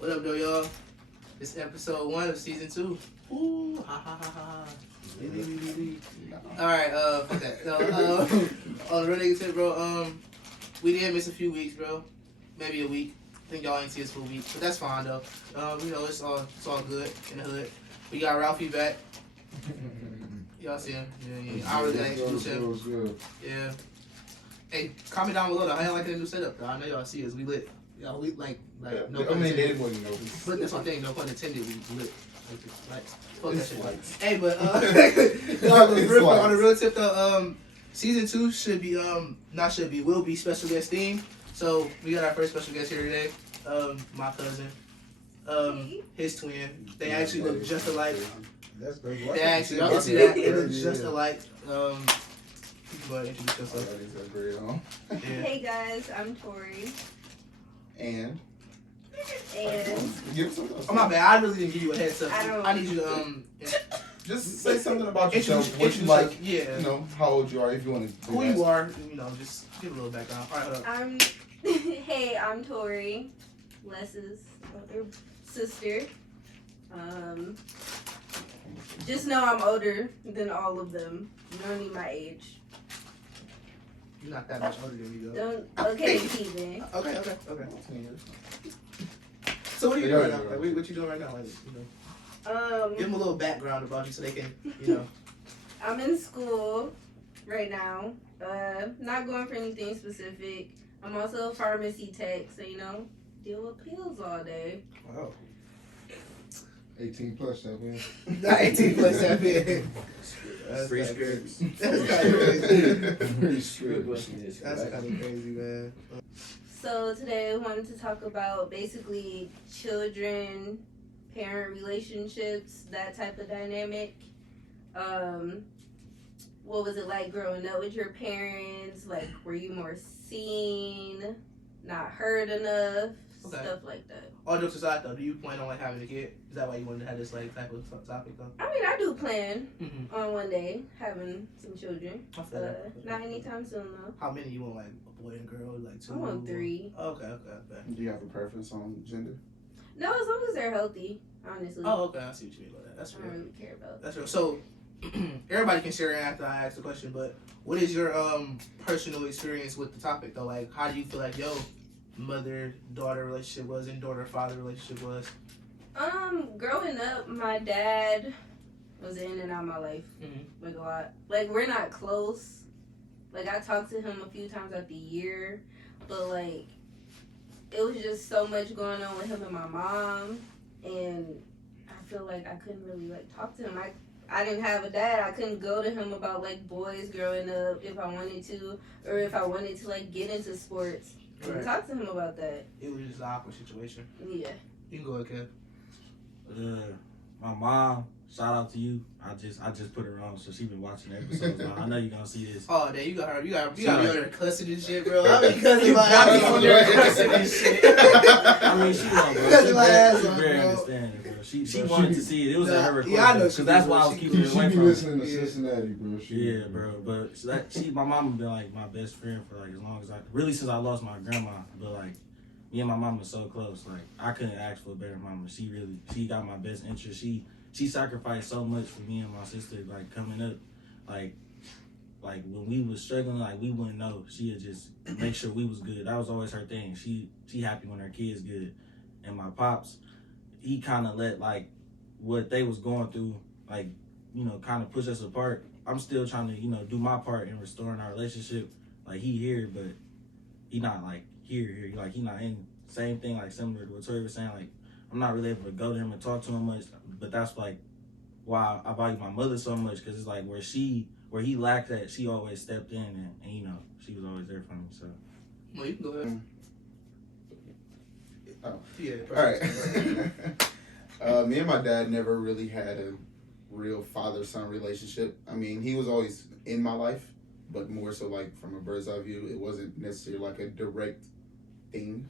What up, though, y'all? It's episode 1 of season 2. Ooh, ha ha ha ha. Alright, fuck that. No, on the real nigga tip, bro, we did miss a few weeks, bro. Maybe a week. I think y'all ain't see us for a week, but that's fine, though. It's all good in the hood. We got Ralphie back. Y'all see him? Yeah. I really gotta introduce him. Yeah. Hey, comment down below, though. How y'all like the new setup, though? I know y'all see us. We lit. Y'all, we like no pun intended. They wouldn't know. But that's my thing, no pun intended. We lit. Like, fuck that shit. Hey, but on the real tip though, season 2 will be special guest themed. So we got our first special guest here today. My cousin, his twin. They actually look just alike. That's great. They actually, y'all can see that. They look just alike. You go ahead and introduce yourself. Hey guys, I'm Tori. And oh my bad, I really didn't give you a heads up. I need you to just say something about yourself, what you like, yeah. You know, how old you are, if you want to. Who you are, just give a little background. All right, I'm Tori, Lezz's older sister. Just know I'm older than all of them. You don't need my age. You're not that much older than me, though. Okay, Steven. Okay. So what are you doing right now? Like, what you doing right now? Like, give them a little background about you so they can, I'm in school right now. Not going for anything specific. I'm also a pharmacy tech, so deal with pills all day. Wow. 18 plus that man. Not 18 plus that man. Free spirits. That's kind of crazy. That's kind of crazy, man. So today I wanted to talk about basically children, parent relationships, that type of dynamic. What was it like growing up with your parents? Like, were you more seen, not heard enough, stuff like that? All jokes aside, though, do you plan on having a kid? Is that why you wanted to have this type of topic, though? I mean, I do plan on one day having some children. Not anytime soon, though. How many you want, like a boy and girl, like 2? I want 3. Okay. Do you have a preference on gender? No, as long as they're healthy, honestly. Oh, okay. I see what you mean by that. That's real. I don't really care about. That's real. So, everybody can share after I ask the question, but what is your personal experience with the topic, though? Like, how do you feel like your mother-daughter relationship was and daughter-father relationship was? Growing up, my dad was in and out of my life, like a lot. Like, we're not close. Like, I talked to him a few times out the year, but like, it was just so much going on with him and my mom, and I feel like I couldn't really like talk to him. I didn't have a dad. I couldn't go to him about like boys growing up if I wanted to, or if I wanted to like get into sports. Right. Talk to him about that. It was just an awkward situation. Yeah. You can go ahead, Kev. My mom, shout out to you. I just put her on, so she been watching the episodes now. I know you gonna see this. Oh, damn, you got her. You got me on there cussing and shit, bro. I mean, cussing my ass on there cussing and shit. I mean, she won't, bro. Cussing my ass She's on, very bro. understanding, bro. She wanted to see it. It was at her request. Yeah, I know. Because that's why I was keeping it away She from be her. listening to Cincinnati, bro. Yeah, bro. But my mama been like my best friend for like as long as since I lost my grandma. But like, me and my mama was so close. Like, I couldn't ask for a better mama. She got my best interest. She sacrificed so much for me and my sister, like, coming up. Like when we was struggling, like, we wouldn't know. She would just make sure we was good. That was always her thing. She happy when her kids good. And my pops, he kind of let, like, what they was going through, like, kind of push us apart. I'm still trying to, do my part in restoring our relationship. Like, he here, but he not, like, here. Like, he not in. Same thing, like, similar to what Tori was saying, like, I'm not really able to go to him and talk to him much, but that's like why I value my mother so much, because it's like where he lacked that, she always stepped in and she was always there for me. So. Well, you can go ahead. Oh. Yeah. All right. Me and my dad never really had a real father-son relationship. I mean, he was always in my life, but more so like from a bird's eye view. It wasn't necessarily like a direct thing.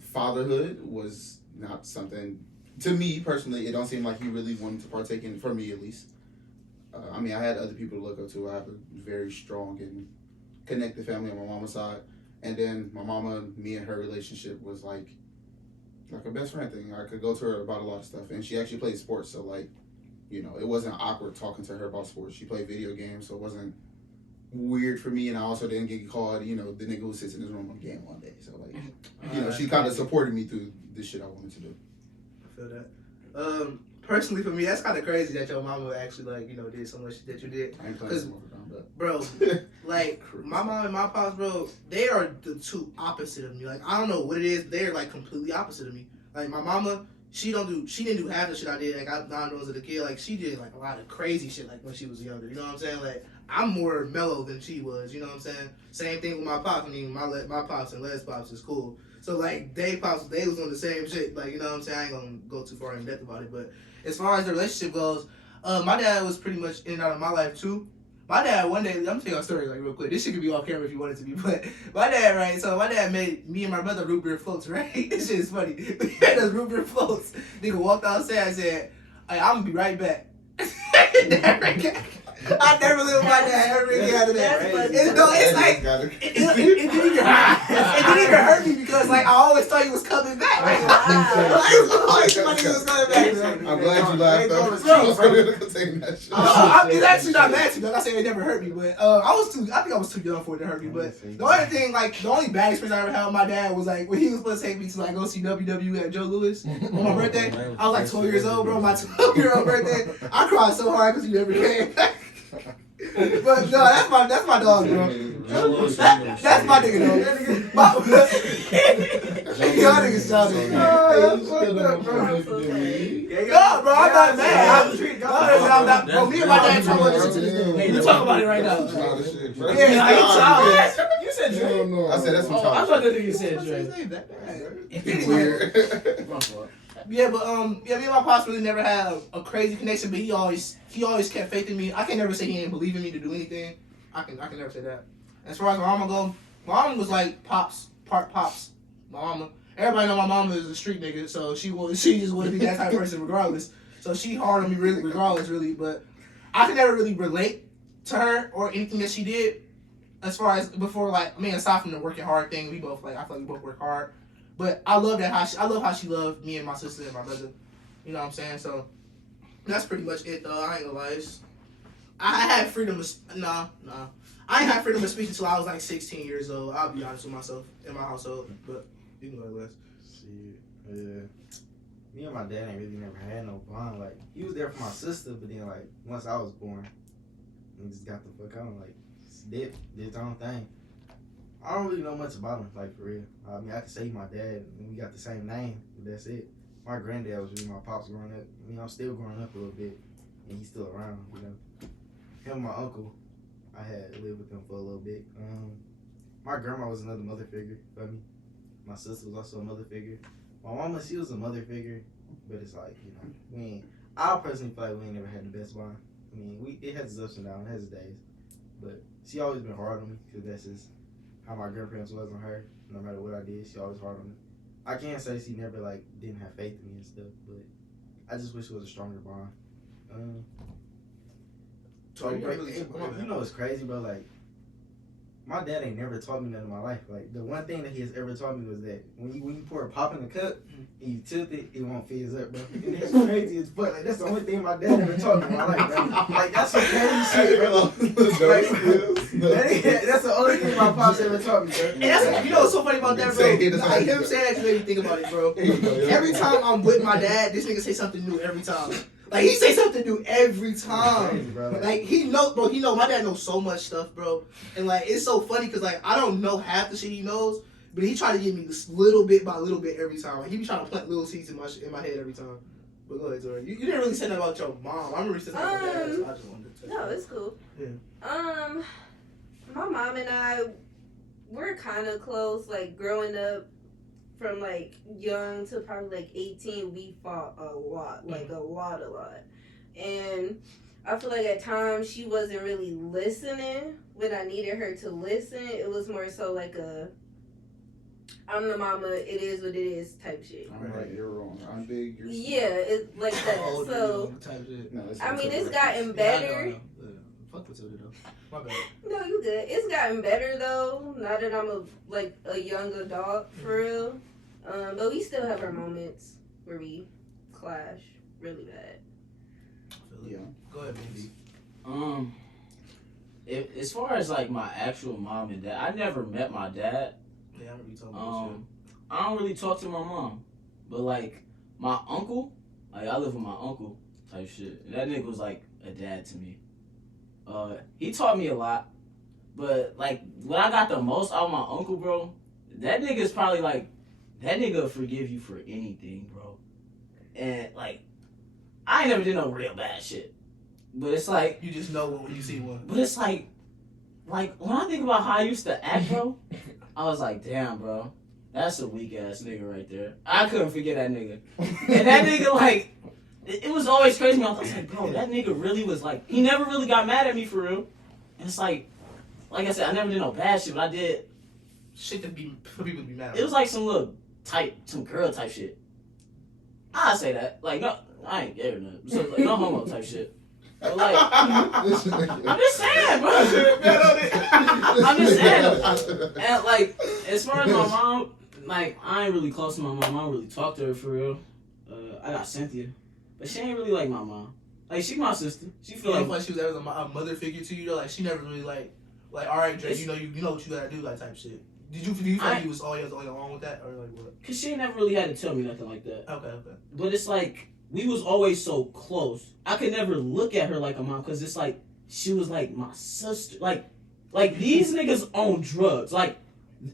Fatherhood was not something, to me personally, it don't seem like he really wanted to partake in, for me at least. I mean, I had other people to look up to. I have a very strong and connected family on my mama's side. And then my mama, me and her relationship was like like a best friend thing. I could go to her about a lot of stuff, and she actually plays sports, so like, you know, it wasn't awkward talking to her about sports. She played video games, so it wasn't weird for me, and I also didn't get called, you know, the nigga who sits in his room on game one day. So like, you know, she kind of supported me through the shit I wanted to do. I feel that. Personally for me, that's kind of crazy that your mama actually like, you know, did so much that you did. I ain't playing some overtime, but Bro, like my mom and my pops, bro, they are the two opposite of me. Like I don't know what it is, but they're like completely opposite of me. Like my mama, she didn't do half the shit I did. Like I as a kid, like she did like a lot of crazy shit like when she was younger. You know what I'm saying? Like I'm more mellow than she was. You know what I'm saying? Same thing with my pops. I mean, my pops and Les pops is cool. So like they was on the same shit. Like you know what I'm saying? I ain't gonna go too far in depth about it, but as far as the relationship goes, my dad was pretty much in and out of my life too. My dad one day, I'm gonna tell you a story like real quick. This shit could be off camera if you want it to be, but my dad, right? So my dad made me and my brother root beer floats, right? This shit is funny. We had those root beer floats. Nigga walked outside and said, "Hey, I'm gonna be right back." I never lived with my dad ever again out of that. It's like it didn't even hurt me because like I always thought he was coming back. Like, I always thought he was coming back. I'm glad you laughed though. I was gonna contain that shit. It's actually not bad to me. Like I said, it never hurt me, but I think I was too young for it to hurt me. But the only thing, like the only bad experience I ever had with my dad was like when he was supposed to take me to like go see WWE at Joe Louis on my birthday. I was like 12 years old, bro. My 12-year-old birthday. I cried so hard because he never came back. But no, that's my dog, bro. That's my nigga, though. Y'all niggas shouting. No, bro, I'm not mad. Bro, me and my dad talk about this shit to this day. We talk about it right now. Yeah, I get childish. You said Dre. I said that's some I childish. thought that nigga said Dre. Weird. Yeah, but me and my pops really never had a crazy connection, but he always kept faith in me. I can never say he didn't believe in me to do anything. I can never say that. As far as my mama go, my mama was like pops. My mama. Everybody know my mama is a street nigga, so she just wanted to be that type of person regardless. So she hard on me really regardless, really. But I could never really relate to her or anything that she did. As far as before, like I mean, aside from the working hard thing, we both like I feel like we both work hard. But I love how she loved me and my sister and my brother. You know what I'm saying? So that's pretty much it, though. I ain't gonna lie. I had freedom of I ain't had freedom of speech until I was like 16 years old. I'll be honest with myself in my household. But you can go less. Shit, yeah. Me and my dad ain't really never had no bond. Like he was there for my sister, but then like once I was born, he just got the fuck on. Like did his own thing. I don't really know much about him, like for real. I mean, I can say he's my dad, and we got the same name, but that's it. My granddad was really my pops growing up. I mean, I'm still growing up a little bit, and he's still around, you know. Him and my uncle, I had lived with them for a little bit. My grandma was another mother figure for me. My sister was also a mother figure. My mama, she was a mother figure, but it's like, you know, I personally feel like we ain't never had the best bond. I mean, it has its ups and downs, it has its days, but she always been hard on me, because that's just how my grandparents was on her. No matter what I did, she always hard on me. I can't say she never like didn't have faith in me and stuff, but I just wish it was a stronger bond. Tori, you know what's crazy, bro? Like my dad ain't never taught me nothing in my life. Like the one thing that he has ever taught me was that when you pour a pop in the cup and you tilt it, it won't fizz up, bro. And that's crazy as fuck. Like that's the only thing my dad ever taught me in my life, bro. Like that's some crazy shit, bro. That's the only thing my pops ever taught me, bro. And that's, you know what's so funny about that, bro? Like him saying that just made me think about it, bro. Every time I'm with my dad, this nigga say something new every time. Like he say something new every time. Crazy, bro. Like he know my dad knows so much stuff, bro. And like it's so funny because like I don't know half the shit he knows, but he try to give me this little bit by little bit every time. Like he be trying to plant little seeds in my head every time. But go ahead, Tori. You didn't really say that about your mom. I remember you said that about your dad, so I just wanted to touch No, on it's cool. Yeah. My mom and I, we're kind of close. Like growing up, from like young to probably like 18, we fought a lot, like a lot. And I feel like at times she wasn't really listening when I needed her to listen. It was more so like I'm the mama, it is what it is type shit. I'm right, you're wrong. I'm big, you're small. Yeah, it's like that. Oh, So, type shit. No, I mean, it's gotten Yeah, better. I know. Fuck with it though. My bad. No, you good. It's gotten better though. Now that I'm a young adult for real. But we still have our moments where we clash really bad. Yeah. Go ahead, baby. As far as like my actual mom and dad, I never met my dad. Yeah, I remember you talking about this I don't really talk to my mom, but like my uncle, like I live with my uncle type shit. And that nigga was like a dad to me. He taught me a lot, but like what I got the most out of my uncle, bro, that nigga's probably like, that nigga will forgive you for anything, bro. And like, I ain't never did no real bad shit, but it's like, You just know when you see one. but it's like when I think about how I used to act, bro, I was like, damn, bro, that's a weak ass nigga right there. I couldn't forget that nigga. And that nigga, like, it was always crazy. I was like, bro, that nigga really was like, he never really got mad at me for real. And it's like I said, I never did no bad shit, but I did Shit to be for people to be mad at. it was like some little some girl type shit. I say that. Like, no, I ain't gay or nothing. So, like, no homo type shit. But, like, I'm just saying, bro. I'm just saying. And, like, as far as my mom, like, I ain't really close to my mom. I don't really talk to her for real. I got Cynthia. But she ain't really like my mom. Like, she my sister. She feel like she was ever a mother figure to you though. Like she never really like all right, Drake, you know what you gotta do, like type shit. Do you feel like you was always along with that or like what? Cause she never really had to tell me nothing like that. Okay. But it's like we was always so close. I could never look at her like a mom because it's like she was like my sister. Like these niggas own drugs. Like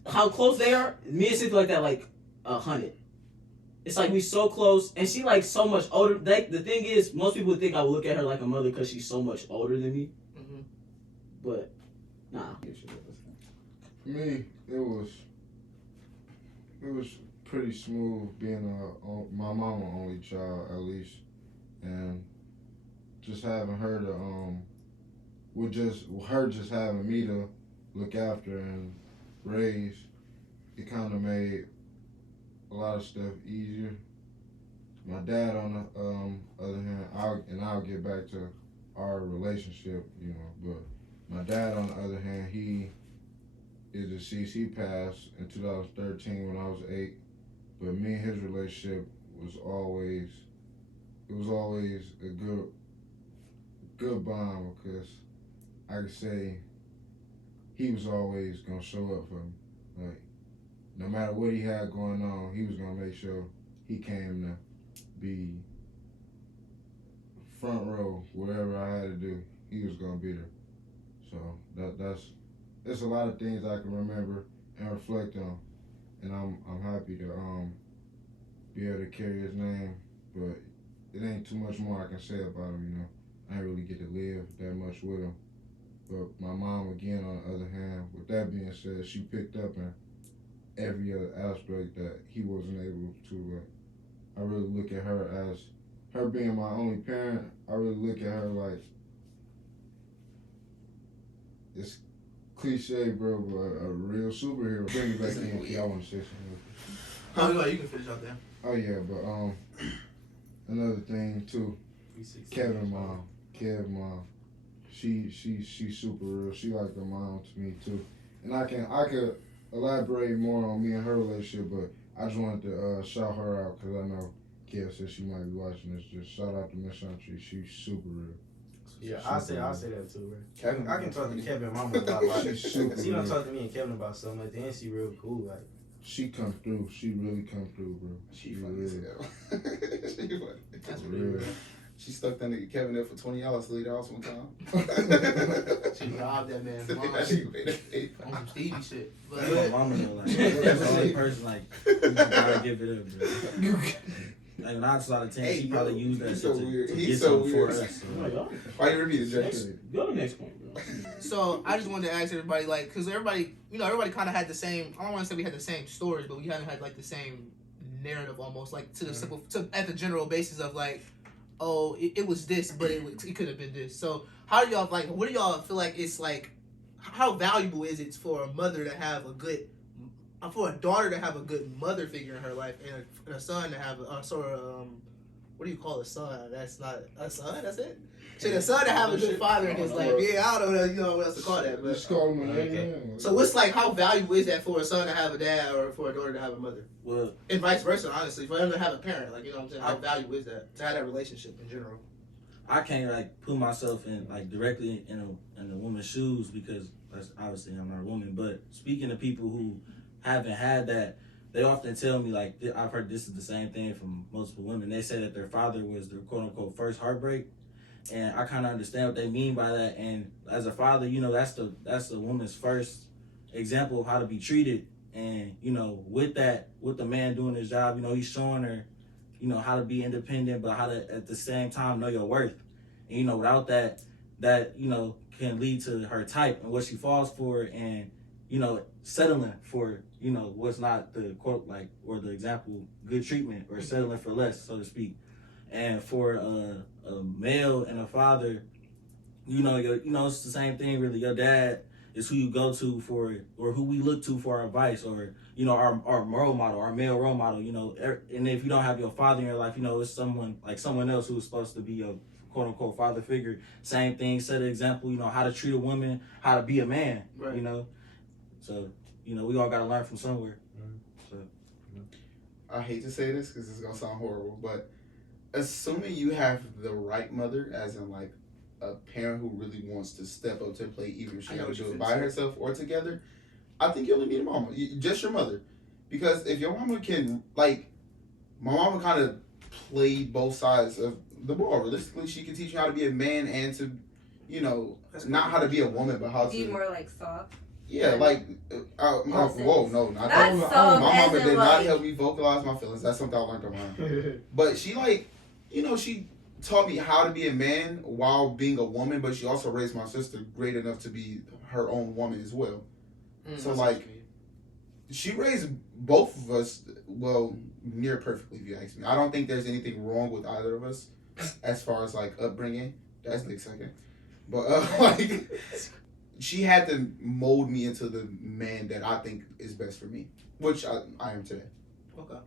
how close they are. Me and Cynthia like that, like 100. It's like we so close, and she like so much older. The thing is, most people would think I would look at her like a mother because she's so much older than me. Mm-hmm. But nah. For me, it was pretty smooth being my mama only child at least, and just having her to just having me to look after and raise, it kind of made a lot of stuff easier. My dad, on the other hand, I'll get back to our relationship, but my dad, on the other hand, he is deceased. He passed in 2013 when I was 8. But me and his relationship was always a good bond because I could say he was always gonna show up for me. Like no matter what he had going on, he was gonna make sure he came to be front row, whatever I had to do, he was gonna be there. So there's a lot of things I can remember and reflect on, and I'm happy to be able to carry his name. But it ain't too much more I can say about him. I ain't really get to live that much with him. But my mom, again, on the other hand, with that being said, she picked up in every other aspect that he wasn't able to. I really look at her as her being my only parent. I really look at her like, it's cliche, bro, but a real superhero. Bring it back in, Key. I want to say something. Oh, you can finish out there. Oh yeah, but another thing too, Kev mom, she's super real. She like a mom to me too, and I could elaborate more on me and her relationship, but I just wanted to shout her out because I know Kev said she might be watching this. Just shout out to Miss Country. She's super real. Yeah, I'll say that too, bro. Kevin, I can talk to Kevin mama about a lot. She's super She don't real. talk to me and Kevin about so much, and she real cool. Like She come through. She really come through, bro. She funny as hell. She funny. That's For pretty real. real. She stuck that nigga Kevin there for $20 to leave the house one time. She robbed that man's mom She paid on some Stevie shit. But That's my mama though. Like, that's the only person like you gotta give it up, bro. Like 9 out of 10, she probably used that he's shit so to weird. get He's so something for weird. us. So. Like, oh, Why you repeat it, Jack? go to the next point, bro. So I just wanted to ask everybody, like, because everybody kind of had the same. I don't want to say we had the same stories, but we kind of had like the same narrative almost, like to the simple, at the general basis of like, oh, it was this, but it could have been this. So how do y'all like? What do y'all feel like it's like? How valuable is it for a mother to have for a daughter to have a good mother figure in her life, and a son to have a sort of what do you call a son? That's not a son. That's it. Should a son to have a good father in his life? Yeah, I don't know what else to call that. But Just call him a man. so what's like? How valuable is that for a son to have a dad or for a daughter to have a mother? Well, And vice versa, honestly, for them to have a parent, like, you know what I'm saying? How valuable is that to have that relationship in general? I can't like put myself in like directly in a woman's shoes because that's obviously I'm not a woman. But speaking to people who haven't had that, they often tell me like I've heard this is the same thing from multiple women. They say that their father was their quote unquote first heartbreak, and I kind of understand what they mean by that. And as a father, you know that's the woman's first example of how to be treated. And you know with the man doing his job, you know he's showing her, you know, how to be independent, but how to at the same time know your worth. And you know, without that, you know, can lead to her type and what she falls for, and you know, settling for, you know, what's not the quote like or the example good treatment or settling for less, so to speak. And for a male and a father, you know, it's the same thing really. Your dad is who you go to for, or who we look to for our advice, or you know, our role model, our male role model. You know, and if you don't have your father in your life, you know, it's someone else who's supposed to be your quote unquote father figure. Same thing, set an example. You know, how to treat a woman, how to be a man. Right. You know, so you know, we all got to learn from somewhere. So I hate to say this because it's gonna sound horrible, but assuming you have the right mother, as in like a parent who really wants to step up to the plate, even if she has to do it by herself or together, I think you only need a mama, just your mother. Because if your mama can, like, my mama kind of played both sides of the ball. Realistically, she can teach you how to be a man and to, you know, not how to be a woman, but how to be more like soft. Yeah, like, whoa, no, not that. Soft. My mama did not help me vocalize my feelings. That's something I learned on my own. But she, like, you know, she taught me how to be a man while being a woman, but she also raised my sister great enough to be her own woman as well. So, like, she raised both of us, well, near perfectly, if you ask me. I don't think there's anything wrong with either of us as far as, like, upbringing. That's Nick's second. But, like, she had to mold me into the man that I think is best for me, which I am today. Okay.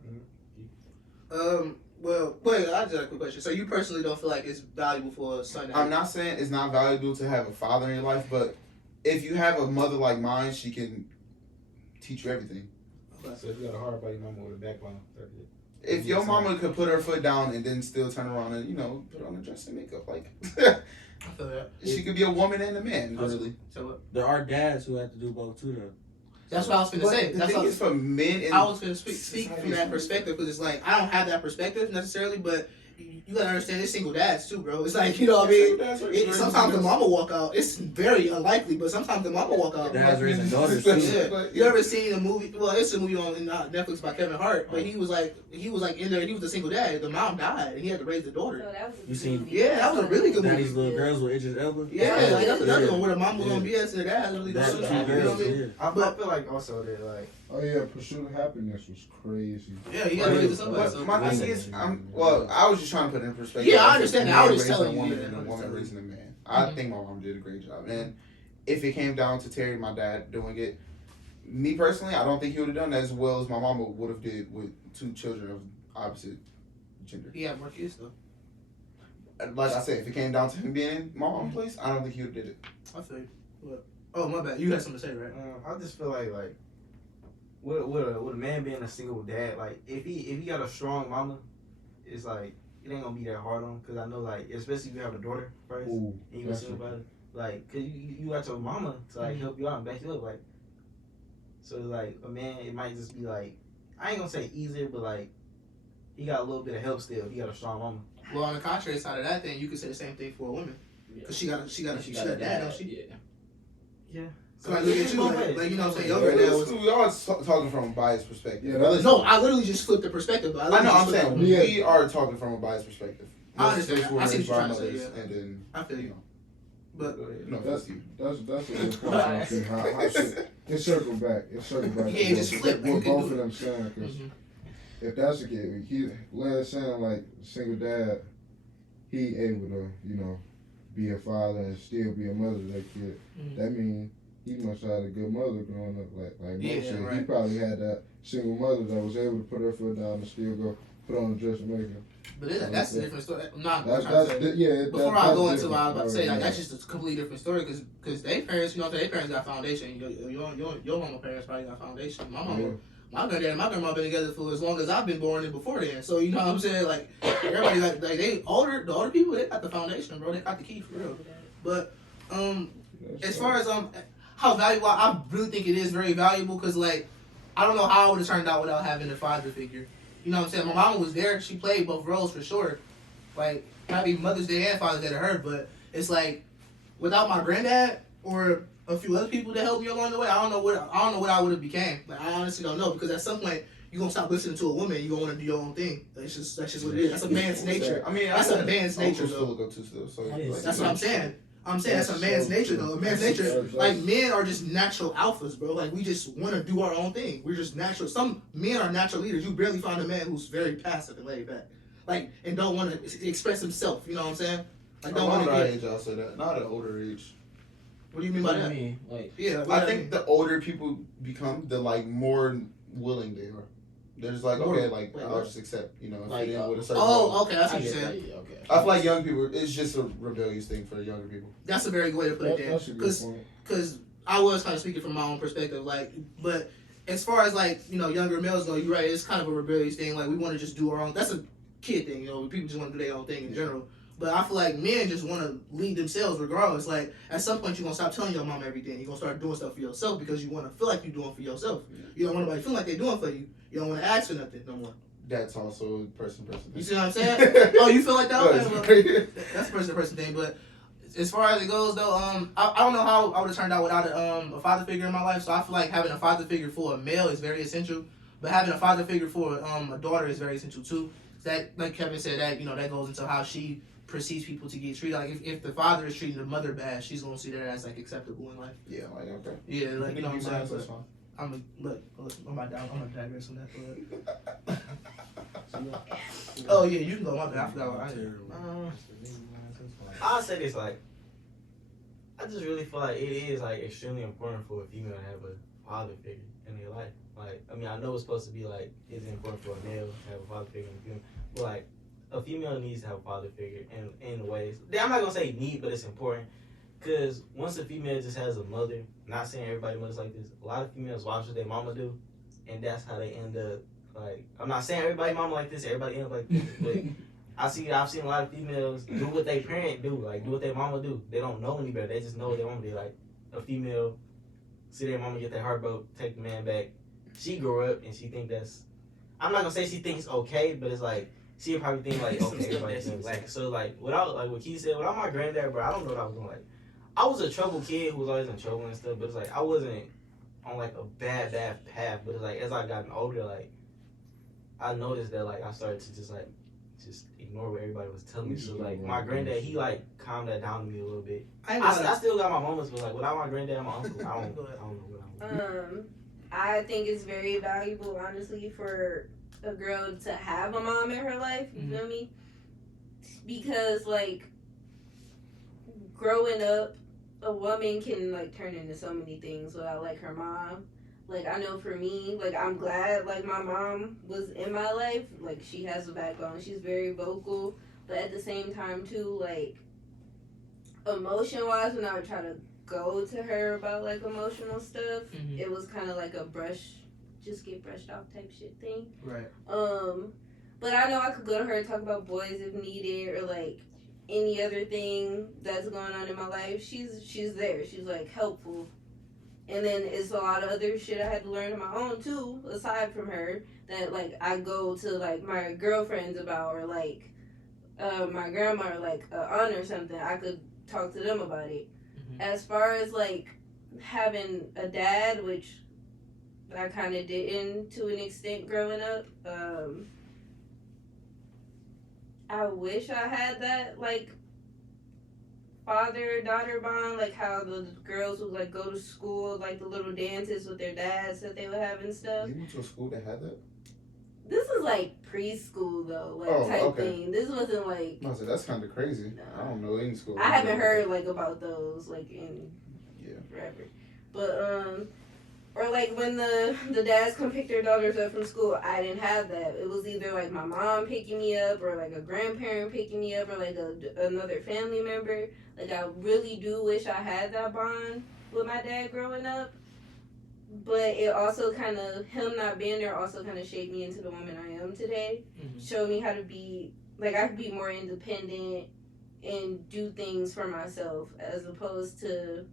Well, wait, I just have a quick question. So you personally don't feel like it's valuable for a son to have... I'm not saying it's not valuable to have a father in your life, but if you have a mother like mine, she can teach you everything. Okay. So if you got a hard body mama with a backbone, if your mama could put her foot down and then still turn around and, you know, put on a dress and makeup, like... I feel that. She could be a woman and a man, literally. So what? There are dads who have to do both too, though. That's what I was going to say. The thing is for men and... I was going to speak from that perspective because it's like, I don't have that perspective necessarily, but you got to understand there's single dads too, bro. It's like, you know what I mean? Sometimes the mama walk out. It's very unlikely, but sometimes the mama walk out. Dads raising daughters too. Yeah. You ever seen a movie? Well, it's a movie on Netflix by Kevin Hart, but he was like in there. He was a single dad. The mom died, and he had to raise the daughter. So that was You seen? Yeah, that was a really good movie. Daddy's Little Girls with Idris Elba. Yeah, like that's another one where the mom was on BS and the dad was really That's good. two You know what I girls. mean? I feel like also that like Oh yeah, Pursuit of Happiness was crazy. Yeah, you gotta raise somebody. So my thing is, I was just trying to put it in perspective. Yeah, I understand that. I was just Raising telling a you, woman yeah, and a I woman understand. raising a man. I think my mom did a great job. And if it came down to Terry, my dad, doing it, me personally, I don't think he would have done as well as my mama would have did with two children of opposite gender. He had more kids though. Like I said, if it came down to him being in my mom's place, I don't think he would have did it. I feel you. What? Oh, my bad. You had something to say, right? I just feel like with a man being a single dad, like if he got a strong mama, it's like it ain't gonna be that hard on him. Cause I know like especially if you have a daughter first Ooh, and you a single brother, like cause you got your mama to like help you out and back you up, like so like a man it might just be like I ain't gonna say easier, but like he got a little bit of help still if he got a strong mama. Well, on the contrary side of that, then you could say the same thing for a woman, because she got a dad, don't she? Yeah. So like, look at you, like you know what I'm saying. Your dad was. We are talking from a biased perspective. Yeah, No, I literally just flipped the perspective. Though. I know. I'm saying we are talking from a biased perspective. I understand. I see what you're trying to say. And then I feel you. But no, that's a good point. I think how it circle back. Yeah, just flip. What both of them saying, because if that's the case, Lezz saying like single dad, he able to be a father and still be a mother to that kid. That means he must have had a good mother growing up. Like Yeah, Mo said, he right. probably had that single mother that was able to put her foot down and still go put on a dress and makeup. But that's a different story. I'm not That's trying to say. yeah. Before I go into what I was about to say, like yeah. that's just a completely different story because they parents, you know, their parents got foundation. Your mama parents probably got foundation. My mama, my granddad and my grandma been together for as long as I've been born and before then. So you know what I'm saying? Like everybody like they older, the older people, they got the foundation, bro. They got the key for real. But as far as how valuable, I really think it is very valuable because like I don't know how I would have turned out without having a father figure. You know what I'm saying? My mama was there. She played both roles for sure. Like, probably Mother's Day and Father's Day to her. But it's like, without my granddad or a few other people that helped me along the way, I don't know what I would have became. Like, I honestly don't know. Because at some point, you're going to stop listening to a woman. You're going to want to do your own thing. That's just what it is. That's a man's nature. I mean, that's a man's nature, though. That's what I'm saying. I'm saying that's a man's nature, though. A man's nature, like, men are just natural alphas, bro. Like, we just want to do our own thing. We're just natural. Some men are natural leaders. You barely find a man who's very passive and laid back. Like, and don't want to express himself. You know what I'm saying? Like, don't want to get... age, I'll say that. Not at an older age. What do you mean by that? Like, yeah, I think the older people become, the, like, more willing they are. They're just like, okay, like, I'll just accept, you know, like, with a certain okay, that's what you're saying. Okay. I feel like young people, it's just a rebellious thing for younger people. That's a very good way to put it there. Because I was kind of speaking from my own perspective, like, but as far as, like, you know, younger males go, you're right, it's kind of a rebellious thing. Like, we want to just do our own, that's a kid thing, you know, people just want to do their own thing in general. But I feel like men just want to lead themselves regardless. Like, at some point, you're going to stop telling your mom everything. You're going to start doing stuff for yourself because you want to feel like you're doing for yourself. You don't want nobody to feel like they're doing for you. You don't want to ask for nothing no more. That's also person thing. You see what I'm saying? Oh, you feel like that? Okay, well, that's a person thing. But as far as it goes, though, I don't know how I would have turned out without a father figure in my life. So I feel like having a father figure for a male is very essential. But having a father figure for a daughter is very essential, too. That, like Kevin said, that, you know, that goes into how she perceives people to get treated. Like, if the father is treating the mother bad, she's going to see that as, like, acceptable in life. Yeah, like, okay. Yeah, like, you know what I'm saying? That's fine. I'm gonna digress on that. Oh yeah, you can go. My bad. I forgot what I did. I'll say this, like, I just really feel like it is like extremely important for a female to have a father figure in their life. Like, I mean, I know it's supposed to be like it's important for a male to have a father figure in a female, but like a female needs to have a father figure in ways. I'm not gonna say need, but it's important. Because once a female just has a mother, not saying everybody mothers like this, a lot of females watch what their mama do, and that's how they end up. Like, I'm not saying everybody mama like this, everybody end up like this, but I've seen a lot of females do what their parent do, like do what their mama do. They don't know any better. They just know what their mama do. Like a female see their mama get their heart broke, take the man back. She grew up and she think that's. I'm not gonna say she thinks okay, but it's like. She probably think like, okay, everybody thinks like. So like, without like what Key said, without my granddad, bro, I don't know what I was doing. Like, I was a troubled kid who was always in trouble and stuff, but it's like I wasn't on like a bad path. But it's like as I gotten older, like I noticed that like I started to just ignore what everybody was telling me. So like my granddad, he like calmed that down to me a little bit. I still got my moments, but like without my granddad and my uncle, I don't know what I'm. I think it's very valuable, honestly, for a girl to have a mom in her life. You feel me? Because like growing up, a woman can like turn into so many things without like her mom. Like I know for me, like I'm glad like my mom was in my life. Like she has a backbone. She's very vocal, but at the same time too, like emotion wise, when I would try to go to her about like emotional stuff, it was kind of like a just get brushed off type shit thing. Right. But I know I could go to her and talk about boys if needed or like any other thing that's going on in my life. She's there. She's like helpful. And then it's a lot of other shit I had to learn on my own too, aside from her, that like I go to like my girlfriends about or like my grandma or like an aunt or something. I could talk to them about it. As far as like having a dad, which I kind of didn't to an extent growing up, I wish I had that like father-daughter bond, like how the girls would like go to school, like the little dances with their dads that they would have and stuff. You went to a school that had that? This is like preschool though, like type thing. This wasn't like. No, so that's kind of crazy. No. I don't know any school. I haven't heard like about those like in forever, But or like when the dads come pick their daughters up from school, I didn't have that. It was either like my mom picking me up, or like a grandparent picking me up, or like another family member. Like I really do wish I had that bond with my dad growing up. But it also kind of, him not being there also kind of shaped me into the woman I am today. Mm-hmm. Showed me how to be, like, I could be more independent and do things for myself, as opposed to,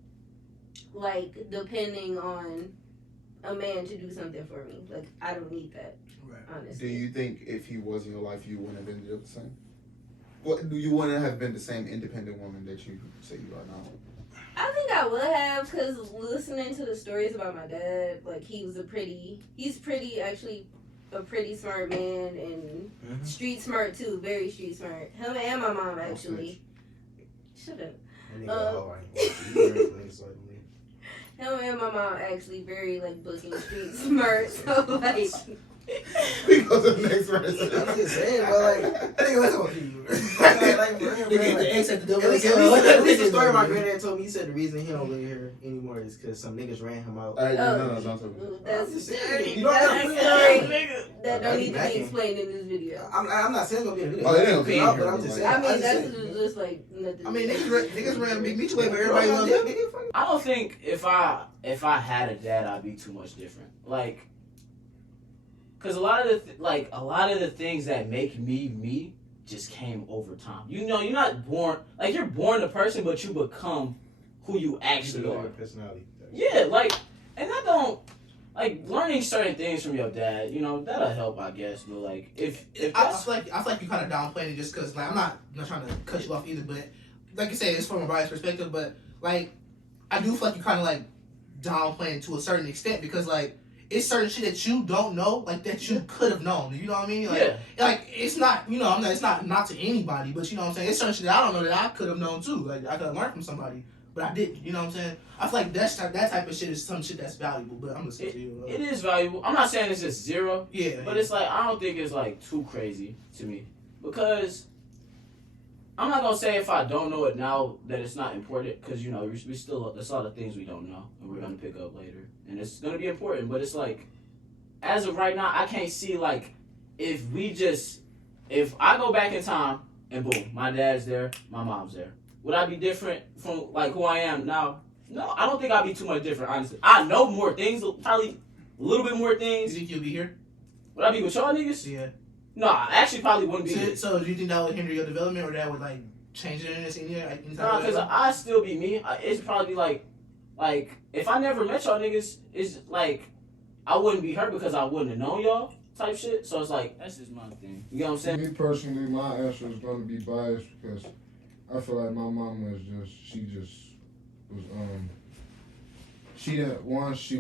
like, depending on a man to do something for me. Like, I don't need that, Right. honestly. Do you think if he was in your life, you wouldn't have ended up the same? What, do you wouldn't have been the same independent woman that you say you are now? I think I would have, because listening to the stories about my dad, like, he's actually a pretty smart man, and street smart too, very street smart. Him and my mom, actually. Shut up. Him and my mom actually very, like, booking street smart, so, like... We go to the next person. I'm just saying, but like, I think that's what you. Like, for real, They bro, get like, the X at the double. at least the story my granddad told me. He said the reason he don't live here anymore is because some niggas ran him out. All right, no, don't talk about it. That's I'm just a saying, story. you don't That's gotta a bring story that don't Right, need to be backing. explained in this video. I'm not saying it's gonna be in the video. Oh, they ain't gonna be in But here, I'm just like- saying. I mean, I'm that's just saying. just like nothing. I mean, niggas ran Big Meech away, but everybody loved him. I don't think if I had a dad, I'd be too much different. Like, cause a lot of the things that make me just came over time. You know, you're not born like you're born a person, but you become who you actually are. Personality. Yeah, like, and that don't like learning certain things from your dad. You know, that'll help, I guess. But like, if I that's, feel like you kind of downplaying it just because like I'm not trying to cut you off either, but like you say, it's from a biased perspective. But like, I do feel like you kind of like downplaying to a certain extent because like it's certain shit that you don't know, like that you could have known. You know what I mean? Like, yeah. like it's not, you know, it's not to anybody, but you know what I'm saying. It's certain shit that I don't know that I could have known too. Like I could have learned from somebody, but I didn't. You know what I'm saying? I feel like that type of shit is some shit that's valuable. But I'm listening to you. It is valuable. I'm not saying it's just zero. Yeah. But it's like, I don't think it's like too crazy to me. Because I'm not gonna say if I don't know it now that it's not important, because you know, we still, there's a lot of things we don't know and we're gonna pick up later. And it's gonna be important, but it's like, as of right now, I can't see like, if I go back in time and boom, my dad's there, my mom's there. Would I be different from like who I am now? No, I don't think I'd be too much different, honestly. I know more things, probably a little bit more You things. think you'll be here? Would I be with y'all niggas? Yeah. No, I actually probably wouldn't be. here. So do you think that would hinder your development, or that would like change it in this in here? Nah, cause I still be me. It's probably like if I never met y'all niggas, it's like I wouldn't be hurt because I wouldn't have known y'all type shit. So it's like that's just my thing. You know what I'm saying? Me personally, my answer is going to be biased because I feel like my mom was she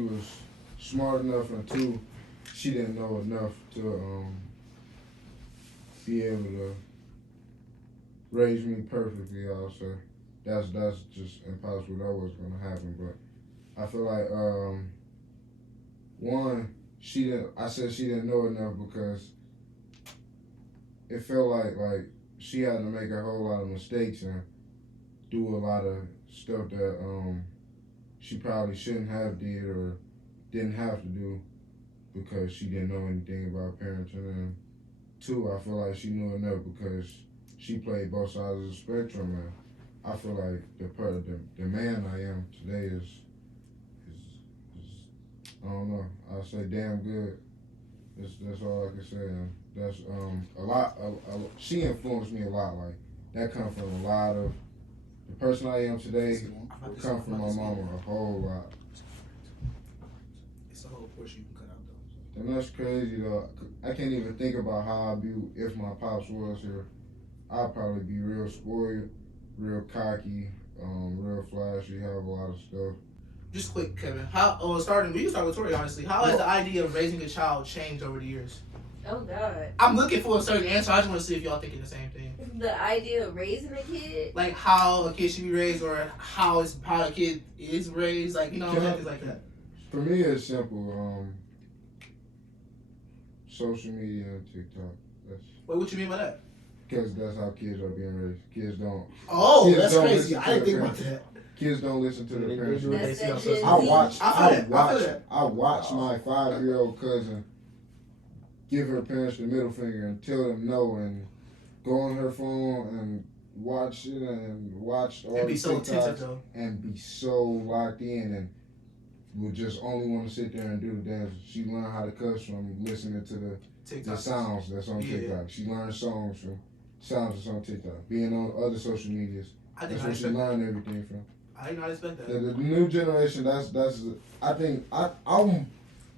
was smart enough, and two, she didn't know enough to be able to raise me perfectly. I'll say that's just impossible. That was gonna happen, but I feel like one, I said she didn't know enough because it felt like she had to make a whole lot of mistakes and do a lot of stuff that she probably shouldn't have did or didn't have to do because she didn't know anything about parenting. And two, I feel like she knew enough because she played both sides of the spectrum, and I feel like the man I am today is I don't know. I'll say damn good. That's all I can say. And that's a lot. She influenced me a lot. Like that come from a lot of the person I am today. Come from my mama a whole lot. It's a whole portion you can cut out though. And that's crazy though. I can't even think about how I'd be if my pops was here. I'd probably be real spoiled, real cocky, real flashy, have a lot of stuff. Just quick, Kevin. We can start with Tori, honestly. How has the idea of raising a child changed over the years? Oh, God. I'm looking for a certain answer. I just want to see if y'all thinking the same thing. The idea of raising a kid? Like how a kid should be raised, or how a kid is raised. Like, you know what I'm saying? Things like that. For me, it's simple. Social media and TikTok. Wait, what you mean by that? Because that's how kids are being raised. Kids don't. Oh, Kids that's don't crazy. listen I to didn't think their about that. Kids don't listen to their They parents. do what they That's see on that social Gen I Z. watched. I feel that. I watched my 5-year-old cousin give her parents the middle finger and tell them no, and go on her phone and watch it and watch all And the be so attentive TikToks though. and be so locked in and would just only want to sit there and do the dance. She learned how to cuss from listening to the TikTok. sounds that's on Yeah. TikTok. She learned songs from sounds that's on TikTok. Being on other social medias, I think that's I where she expect that. learned everything from. I did not expect that. The new generation, that's I think I'm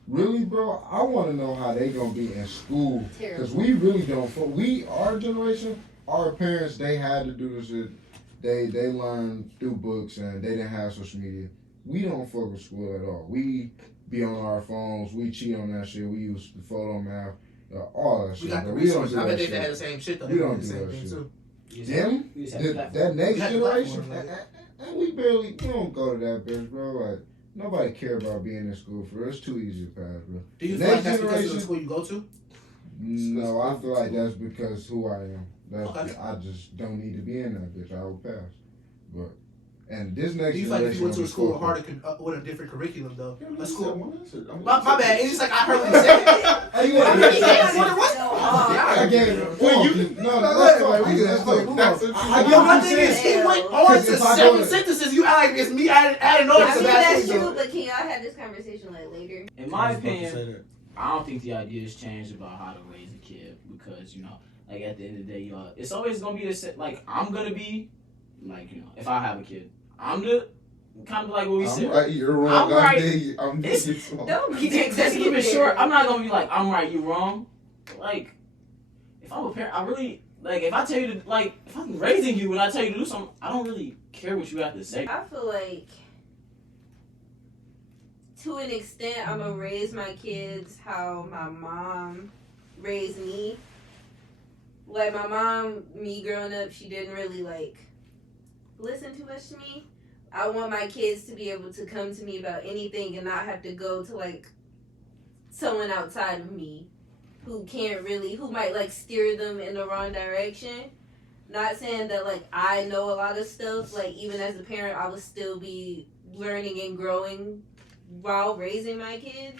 really, bro, I want to know how they gonna be in school, because we really don't. Our generation, our parents, they had to do this shit. They learned through books and they didn't have social media. We don't fuck with school at all. We be on our phones. We cheat on that shit. We use the photo math, all that shit. We got the but we don't resources. do I bet that they shit. had the same shit though. We They don't did the do same that thing shit. too. Them, We just have that next We had the generation, platform, like and we barely, we don't go to that bitch, bro. Like, nobody care about being in school for us. It's too easy to pass, bro. Do you Next feel like that's because of generation- the school you go to? No, I feel like that's because who I am. That's Okay. I just don't need to be in that bitch. I will pass. But and this next Do you feel like if you went to a generation school will with be harder, with a different curriculum though? Yeah, A school. I'm My bad. It's just like I heard what you said. fucked. I mean, that's what it was. I gave Well, you- no, no, that's look, fine. we That's just- fine. that's what I you- get Yo, what my you're thing saying. is, he went on Because to if I go 7 to- sentences. You act like it's me adding on I to mean, bad that's things. true, though. but can y'all have this conversation like later? In my I was about to say opinion, that. I don't think the idea has changed about how to raise a kid because, you know, like at the end of the day, y'all, it's always gonna be the same. Like, I'm gonna be, like, you know, if I have a kid, I'm the kind of like what we I'm said. right, you're wrong. I'm right. I'm It's- it's wrong. Don't be Just keep it short. I'm not gonna be like, I'm right, you wrong. Like, if I'm a parent, I really, like, if I tell you to, like, if I'm raising you and I tell you to do something, I don't really care what you have to say. I feel like, to an extent, I'm gonna raise my kids how my mom raised me. Like my mom, me growing up, she didn't really like listen too much to me. I want my kids to be able to come to me about anything and not have to go to like someone outside of me who might like steer them in the wrong direction. Not saying that like I know a lot of stuff, like even as a parent I would still be learning and growing while raising my kids.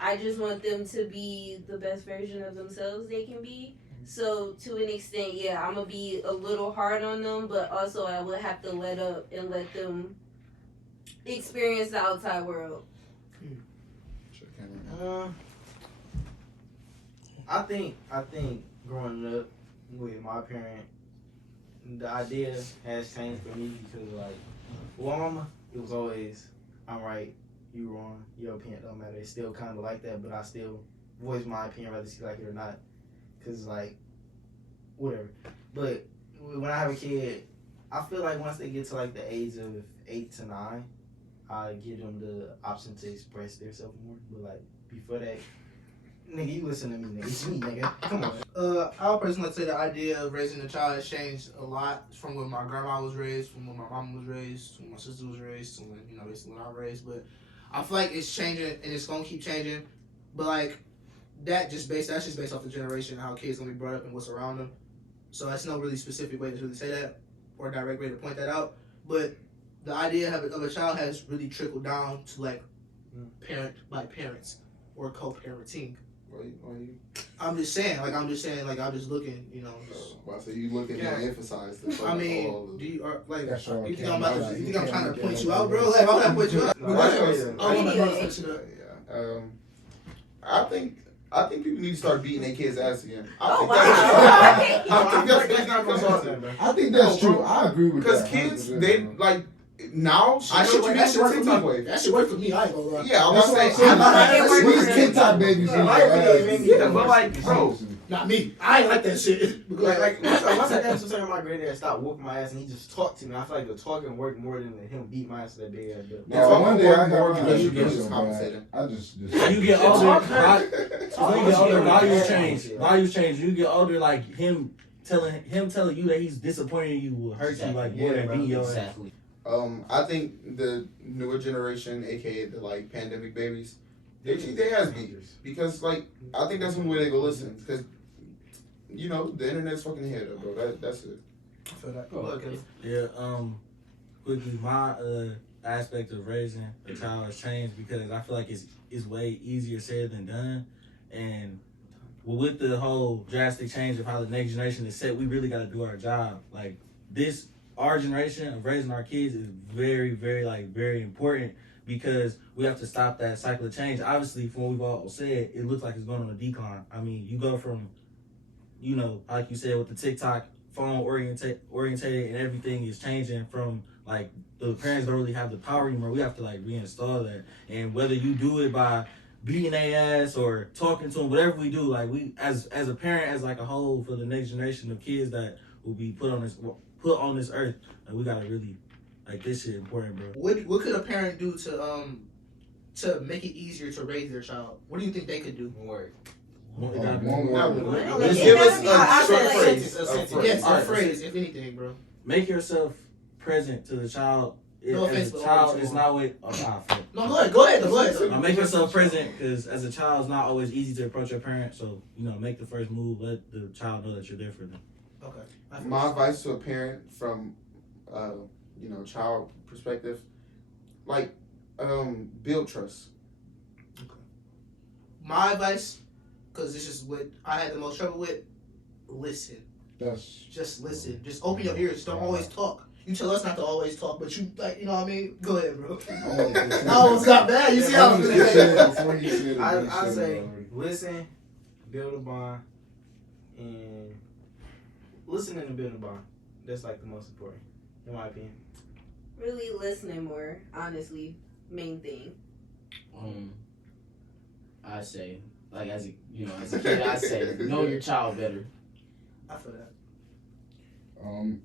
I just want them to be the best version of themselves they can be. So to an extent, yeah, I'm gonna be a little hard on them, but also I would have to let up and let them experience the outside world. I think growing up with my parent, the idea has changed for me because like, well, mama, it was always, I'm right, you wrong, your opinion don't matter. It's still kind of like that, but I still voice my opinion whether she like it or not, cause like, whatever. But when I have a kid, I feel like once they get to like the age of 8 to 9, I give them the option to express themselves more. But like before that, nigga, you listen to me, nigga. It's me, nigga. Come on. I would personally say the idea of raising a child has changed a lot from when my grandma was raised, from when my mom was raised, from when my sister was raised, to when, you know, basically when I was raised. But I feel like it's changing and it's gonna keep changing. But like that's just based off the generation, how kids gonna be brought up and what's around them. So that's no really specific way to really say that or a direct way to point that out. But the idea of a child has really trickled down to like parents or co-parenting. I'm just saying, I'm just looking, you know. Well, so you look at that emphasize the I mean, all of do you like? That's all You think okay. you think I'm trying to point you out, bro? Like, why would I point you out? No, that's- I think people need to start beating their kids' ass again. Oh, I think that's true. I agree with Because that. kids, 100%, they bro. like now. That shit work for TikTok me. wave. That shit work for me. I ain't gonna lie. Yeah, I'm That's not what I'm saying. saying. Like, These TikTok babies. Yeah, but like, bro, Not me. I ain't like that shit. like once I got to saying my granddad stopped whooping my ass and he just talked to me, I feel like the talking worked more than him beat my ass to that big ass bill. Now, one day I More got because my you get education compensated. back. I just You get older, when you get older, values change. Yeah. Values change. You get older, like him telling you that he's disappointed in you will hurt you like more than beating your ass. Exactly. I think the newer generation, aka the like pandemic babies, they has me because like I think that's one way they go listen because you know the internet's fucking here though, bro. That's it. I feel that. Oh, okay. Yeah. quickly, my aspect of raising a child has changed because I feel like it's way easier said than done, and with the whole drastic change of how the next generation is set, we really got to do our job. Like our generation of raising our kids is very, very, very important because we have to stop that cycle of change. Obviously, from what we've all said, it looks like it's going on a decline. I mean, you go from, like you said, with the TikTok phone orientated and everything is changing from like the parents don't really have the power anymore. We have to like reinstall that. And whether you do it by beating their ass or talking to them, whatever we do, like we as a parent, as like a whole for the next generation of kids that will be put on this earth, like we gotta really like this shit important, bro. What could a parent do to make it easier to raise their child? What do you think they could do? One Like, Just it give gotta us be a short like- phrase. Yes, All a right, phrase, if anything, bro. Make yourself present to the child. No offense, As a but child, always it's on. not always. No, go ahead. Now make yourself present because as a child, it's not always easy to approach your parent. So make the first move. Let the child know that you're there for them. Okay. My advice to a parent from, child perspective, like, build trust. My advice, because this is what I had the most trouble with, listen. Just listen. Just open your ears. Don't always talk. You tell us not to always talk, but you, like, you know what I mean? Go ahead, bro. I almost got bad. You see how I'm doing? I say listen, build a bond, and listening and building a bond. That's like the most important, in my opinion. Really listening more, honestly, main thing. I say, like as a kid, I say know your child better. I feel that.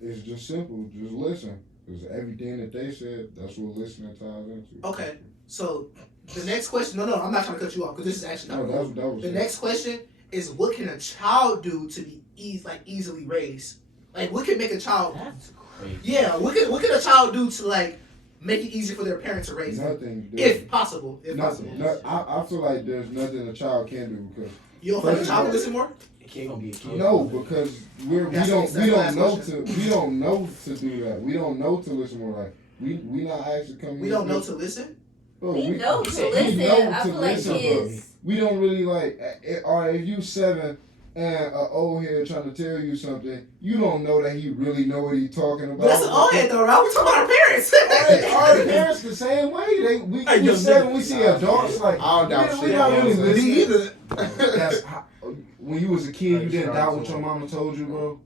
It's just simple. Just listen. Because everything that they said, that's what listening ties into. Okay, so the next question. No, I'm not trying to cut you off because this is actually not. No, that was the it. next question is, what can a child do to be easily raised? Like, what can make a child? That's crazy. Yeah, what can a child do to like make it easier for their parents to raise them, Nothing. if possible? I feel like there's nothing a child can do because You don't think a child will listen more? Kid gonna be a kid. no, because we don't know to do that. We don't know to listen more. Like we not actually coming. We don't know to listen. Bro, We know to we listen. know I to feel like listen, bro. kids. We don't really like. All right, if you 7 and an old head trying to tell you something, you don't know that he really know what he's talking about. But that's an old head though, right? We talking about our parents. Our parents the same way. We 7, we see adults like. I don't doubt we shit. not really Me listening. either. That's how, when you was a kid, you didn't doubt what your mama told you, bro.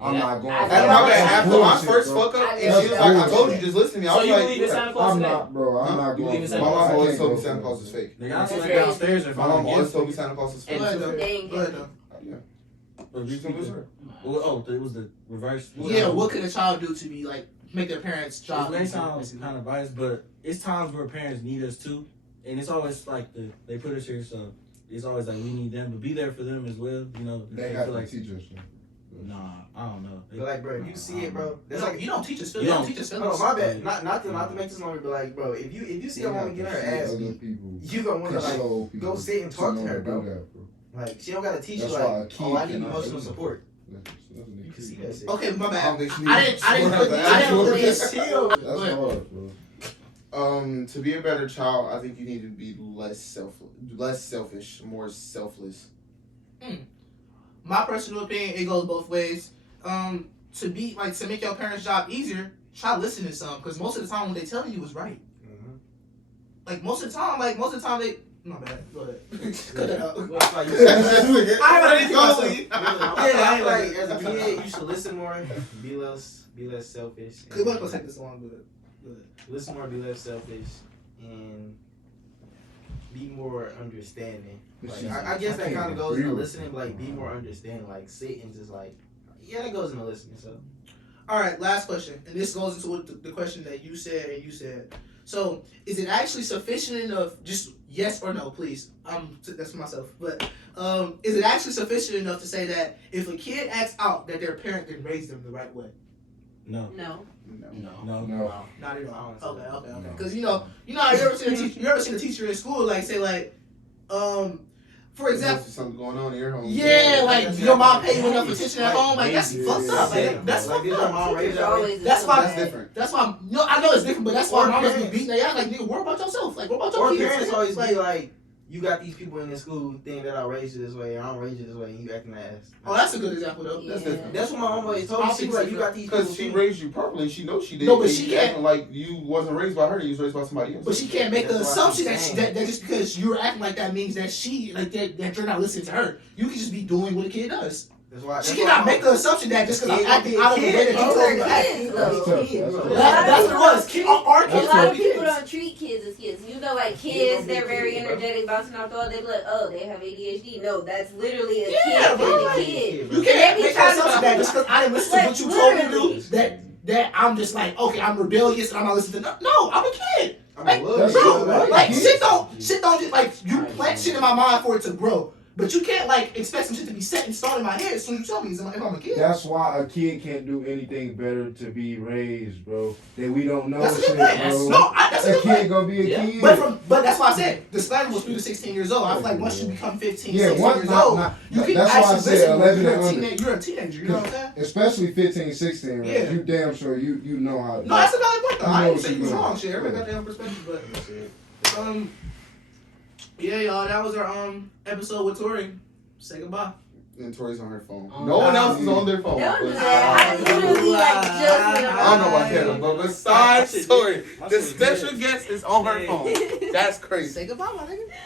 I'm Yeah. not going. I That's my bad. After my Bullshit, first bro. fuck up, and she I was like, I told you, bullshit. just listen to me. I So was you like, believe in Santa Claus I'm today? not, bro. I'm not You going. believe in my Santa mom Claus? always can't told me go Santa for Claus it. was fake. Nigga, I That's went crazy. downstairs and My found mom a always gift. told me Santa Claus was Go fake. ahead though. They ain't Go ahead get though. She's gonna listen. It was the reverse. Yeah, what can a child do to be like make their parents' It job? may easier, sound basically? kind of biased, but it's times where parents need us too, and it's always like they put us here, so it's always like we need them, but be there for them as well. They feel have to like teach us. nah, I don't know. But like, bro, if you see it, bro, that's No, like you don't teach us. You You don't don't. teach us. Oh, my bad. Not to make this longer, but like, bro, if you see a woman getting her ass beat, you gonna wanna like go sit and talk to her, bro. Like she don't gotta teach you That's why a like, kid oh, I need cannot emotional do that. support. You can see that shit. Okay, my I bad. don't think she I needs- didn't That's put this. Chill. That's Go ahead. hard, bro. To be a better child, I think you need to be less selfish, more selfless. My personal opinion, it goes both ways. To make your parents' job easier, try listening to some, because most of the time when they telling you is right. Like most of the time they. My bad. Go ahead. Cut it out. Like, you should- I ain't gonna Really? leave. Yeah, I feel like as a kid, you should listen more, be less selfish. Cause it wasn't gonna take this long, but Listen more, be less selfish, and be more understanding. Like, I guess that kind of goes into listening, but like be more understanding. Like sit and just like, yeah, that goes into listening. So all right, last question, and this goes into what the question that you said and you said. So, is it actually sufficient enough? Just yes or no, please. That's for myself. But is it actually sufficient enough to say that if a kid acts out, that their parent didn't raise them the right way? No. No. No. Not at all. I don't say Okay. Because you know, how you ever seen a teacher in school like say like, For example, There's something going on in your home. yeah, like your mom paid you enough attention at home. Like that's fucked up. Like, that's like fucked your up. mom raised that way. That's why. That's different. That's why. No, I know it's different, but that's why Or mamas be parents. beating their ass. Like, nigga, worry about yourself. Like, worry about your Or kids. parents nigga. always be like, you got these people in this school think that I raised you this way, and I don't raise you this way, and you acting ass. Oh, that's a good example though. That's Yeah. different. That's what my mom always told me. She was like, you got these people. Because she raised you properly, she knows she did. No, but and she you can't- acting like you wasn't raised by her, you was raised by somebody else. But she can't make the That's what assumption I'm that, saying. that just because you're acting like that means that she like that you're not listening to her. You can just be doing what a kid does. That's why. She cannot make the assumption that just because I'm acting out of the way that you Those told me are to act. kids, That's though. tough. That's tough. That's what it was. Our A kids lot don't of be people kids. don't treat kids as kids. You know, like kids, they're very energetic, bouncing off the wall. They be like, oh, they have ADHD. No, that's literally a Yeah, kid bro, being a like, kid. You They can't be make trying that to- assumption that just because I didn't listen to Like, what you told me to literally. do, that I'm just like, okay, I'm rebellious and I'm not listening to no, I'm a kid. I'm a little That's bit, true, but, right? Like Yeah. shit don't just like you plant shit in my mind for it to grow. But you can't like expect some shit to be set in stone in my head as soon as you tell me if I'm a kid. That's why a kid can't do anything better to be raised, bro. That we don't know That's a shit, good point. bro. No, that's a A good kid point. gonna be a Yeah. kid. But that's why I said the standard was 3 to 16 years old. I feel like once you become 15, yeah, 16 once years old, you can that's why I actually said listen. 11 You're and a under. teenager. You're a teenager. You know what I'm saying? Especially 15, 16, right? Yeah. You damn sure you know how. No, that's a valid point though. You I know ain't what saying you you was doing. wrong. Shit, everybody got their own perspective, but yeah, y'all, that was our episode with Tori. Say goodbye. And Tori's on her phone. Oh, No one no. else is on their phone. Don't do But- that. I literally like just went I don't know about Kevin, but besides Tori, My the shit special dead. guest is on her phone. That's crazy. Say goodbye, my nigga.